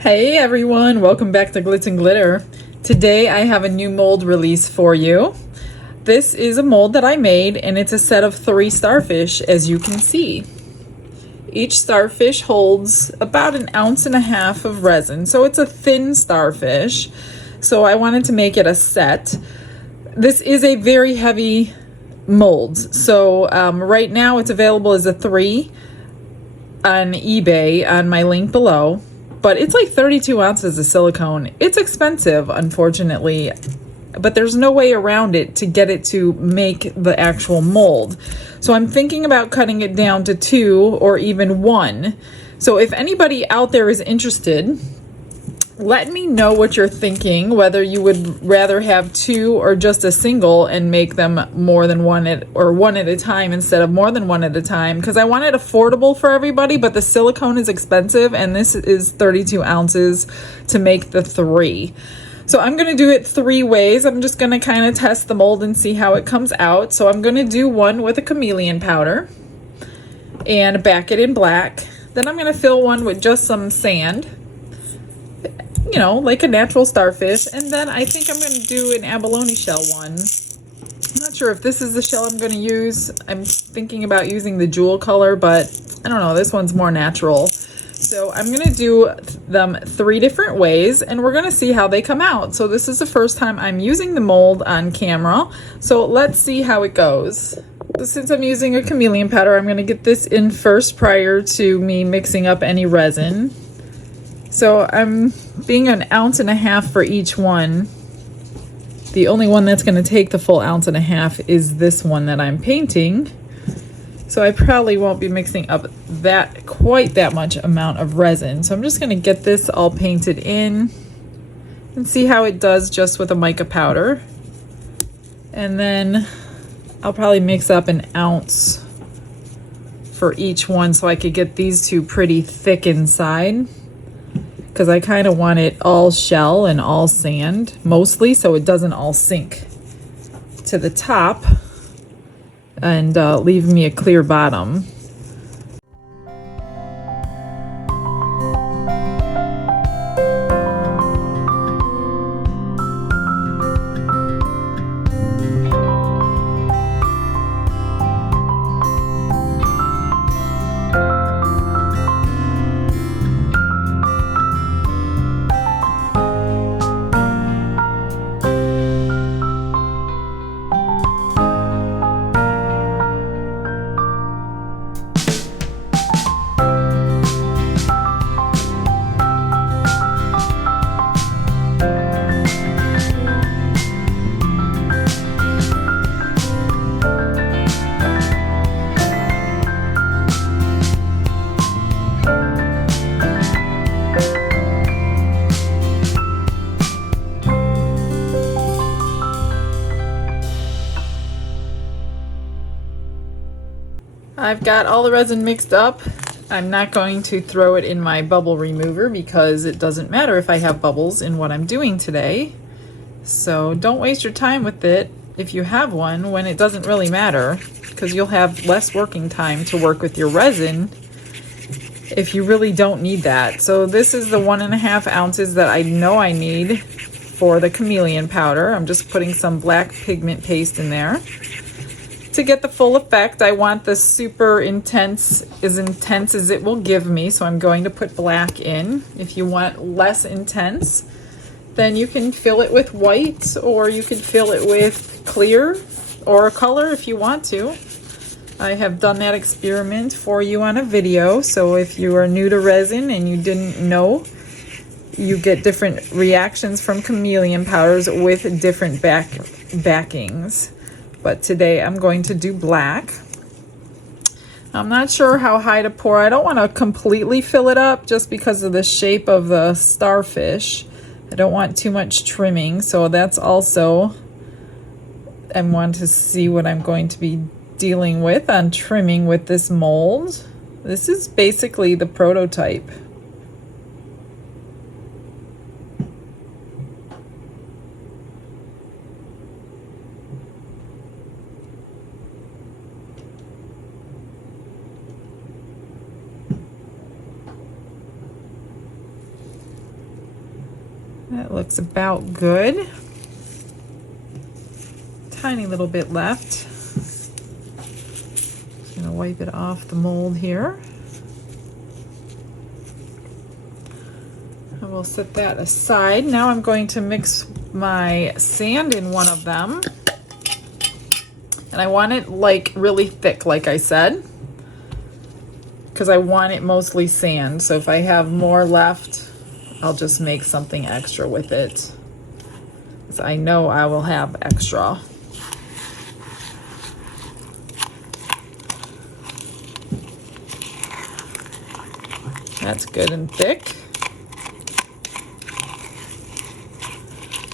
Hey everyone, welcome back to Glitz and Glitter. Today I have a new mold release for you. This is a mold that I made and it's a set of 3 starfish, as you can see. Each starfish holds about 1.5 ounces of resin, so it's a thin starfish. So I wanted to make it a set. This is a very heavy mold, so right now it's available as a 3 on eBay on my link below. But it's like 32 ounces of silicone. It's expensive, unfortunately, but there's no way around it to get it to make the actual mold. So I'm thinking about cutting it down to 2 or even 1. So if anybody out there is interested, let me know what you're thinking, whether you would rather have 2 or just a single and make them more than one at a time instead of more than one at a time, because I want it affordable for everybody, but the silicone is expensive and this is 32 ounces to make the 3. So I'm going to do it 3 ways. I'm just going to kind of test the mold and see how it comes out. So I'm going to do one with a chameleon powder and back it in black. Then I'm going to fill one with just some sand, you know, like a natural starfish. And then I think I'm going to do an abalone shell one. I'm not sure if this is the shell I'm going to use. I'm thinking about using the jewel color, but I don't know. This one's more natural. So I'm going to do them 3 different ways and we're going to see how they come out. So this is the first time I'm using the mold on camera. So let's see how it goes. So since I'm using a chameleon powder, I'm going to get this in first prior to me mixing up any resin. So I'm being 1.5 ounces for each one. The only one that's going to take the full 1.5 ounces is this one that I'm painting. So I probably won't be mixing up quite that much amount of resin. So I'm just going to get this all painted in and see how it does just with a mica powder. And then I'll probably mix up 1 ounce for each one so I could get these 2 pretty thick inside, because I kind of want it all shell and all sand mostly, so it doesn't all sink to the top and leave me a clear bottom. I've got all the resin mixed up. I'm not going to throw it in my bubble remover because it doesn't matter if I have bubbles in what I'm doing today. So don't waste your time with it if you have one when it doesn't really matter, because you'll have less working time to work with your resin if you really don't need that. So this is the 1.5 ounces that I know I need for the chameleon powder. I'm just putting some black pigment paste in there. To get the full effect, I want the super intense as it will give me, so I'm going to put black in. If you want less intense, then you can fill it with white, or you can fill it with clear or a color if you want to. I have done that experiment for you on a video, so if you are new to resin and you didn't know, you get different reactions from chameleon powders with different backings. But today I'm going to do black. I'm not sure how high to pour. I don't want to completely fill it up just because of the shape of the starfish. I don't want too much trimming, so that's also, I want to see what I'm going to be dealing with on trimming with this mold. This is basically the prototype. That looks about good. Tiny little bit left. Just gonna wipe it off the mold here. I will set that aside. Now I'm going to mix my sand in one of them. And I want it like really thick, like I said, because I want it mostly sand. So if I have more left, I'll just make something extra with it, because I know I will have extra. That's good and thick.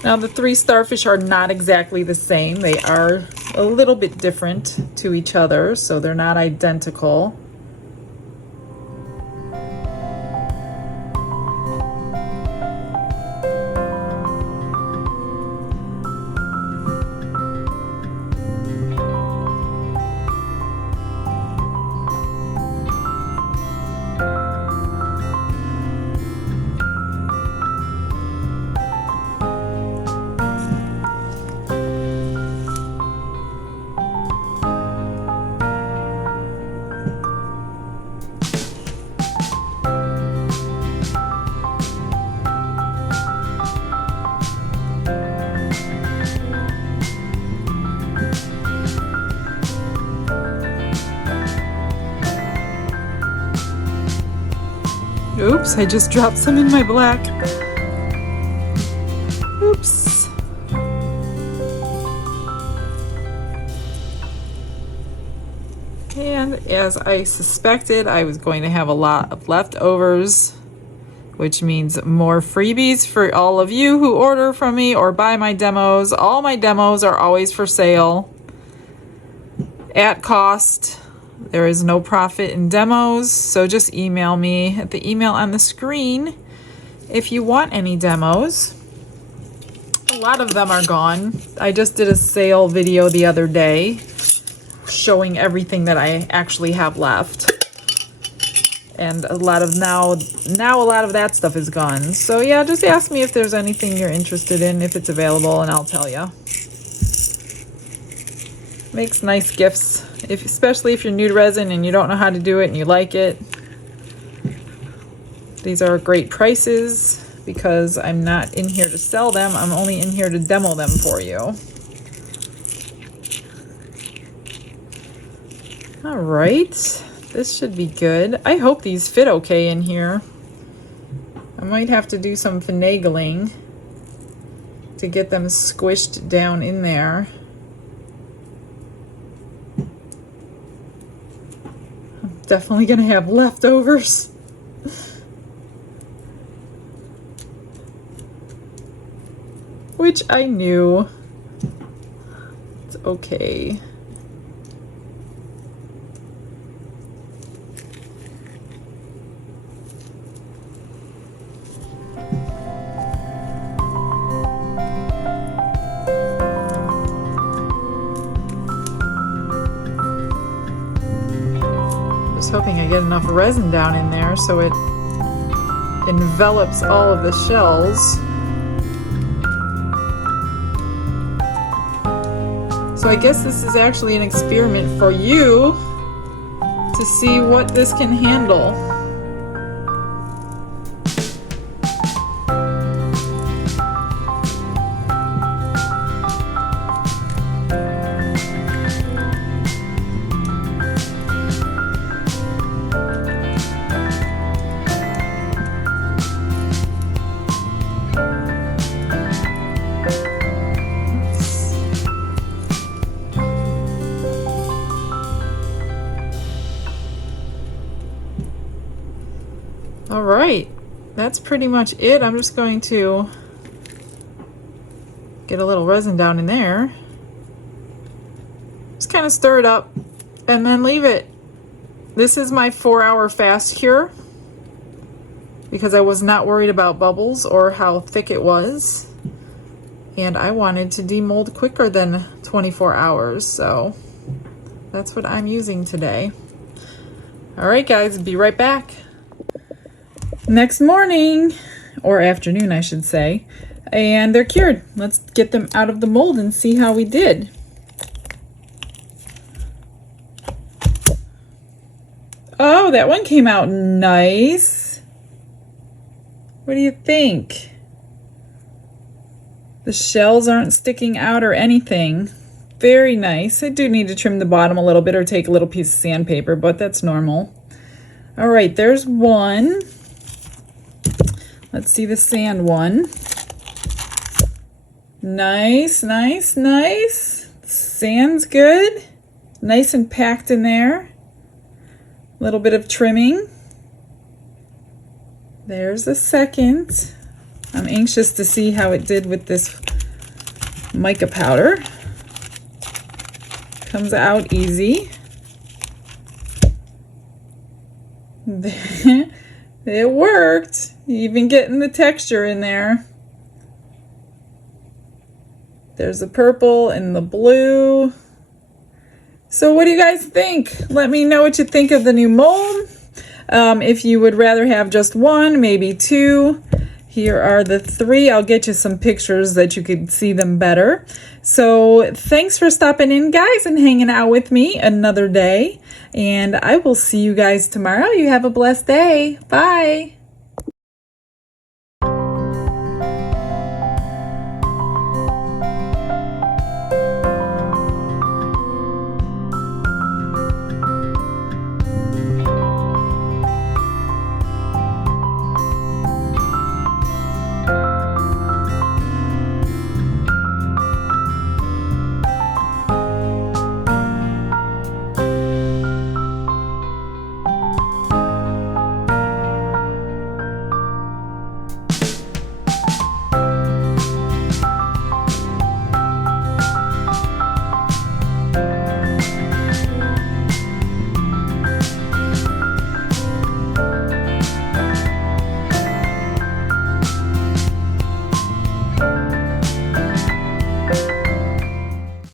Now the 3 starfish are not exactly the same. They are a little bit different to each other, so they're not identical. Oops, I just dropped some in my black. Oops. And as I suspected, I was going to have a lot of leftovers, which means more freebies for all of you who order from me or buy my demos. All my demos are always for sale at cost. There is no profit in demos, so just email me at the email on the screen if you want any demos. A lot of them are gone. I just did a sale video the other day showing everything that I actually have left. And a lot of now a lot of that stuff is gone. So yeah, just ask me if there's anything you're interested in, if it's available, and I'll tell you. Makes nice gifts, especially if you're new to resin and you don't know how to do it and you like it. These are great prices because I'm not in here to sell them. I'm only in here to demo them for you. All right, this should be good. I hope these fit okay in here. I might have to do some finagling to get them squished down in there. Definitely gonna have leftovers. Which I knew. It's okay. Hoping I get enough resin down in there so it envelops all of the shells. So I guess this is actually an experiment for you to see what this can handle. All right, that's pretty much it. I'm just going to get a little resin down in there. Just kind of stir it up and then leave it. This is my 4-hour fast cure because I was not worried about bubbles or how thick it was. And I wanted to demold quicker than 24 hours, so that's what I'm using today. All right, guys, be right back. Next morning, or afternoon, I should say. And they're cured. Let's get them out of the mold and see how we did. Oh, that one came out nice. What do you think? The shells aren't sticking out or anything. Very nice. I do need to trim the bottom a little bit or take a little piece of sandpaper, but that's normal. All right, there's one. Let's see the sand one. Nice, nice, nice. Sand's good. Nice and packed in there. A little bit of trimming. There's the second. I'm anxious to see how it did with this mica powder. Comes out easy. It worked. Even getting the texture in there. There's the purple and the blue. So what do you guys think? Let me know what you think of the new mold. If you would rather have just one, maybe two. Here are the three. I'll get you some pictures that you could see them better. So thanks for stopping in, guys, and hanging out with me another day. And I will see you guys tomorrow. You have a blessed day. Bye.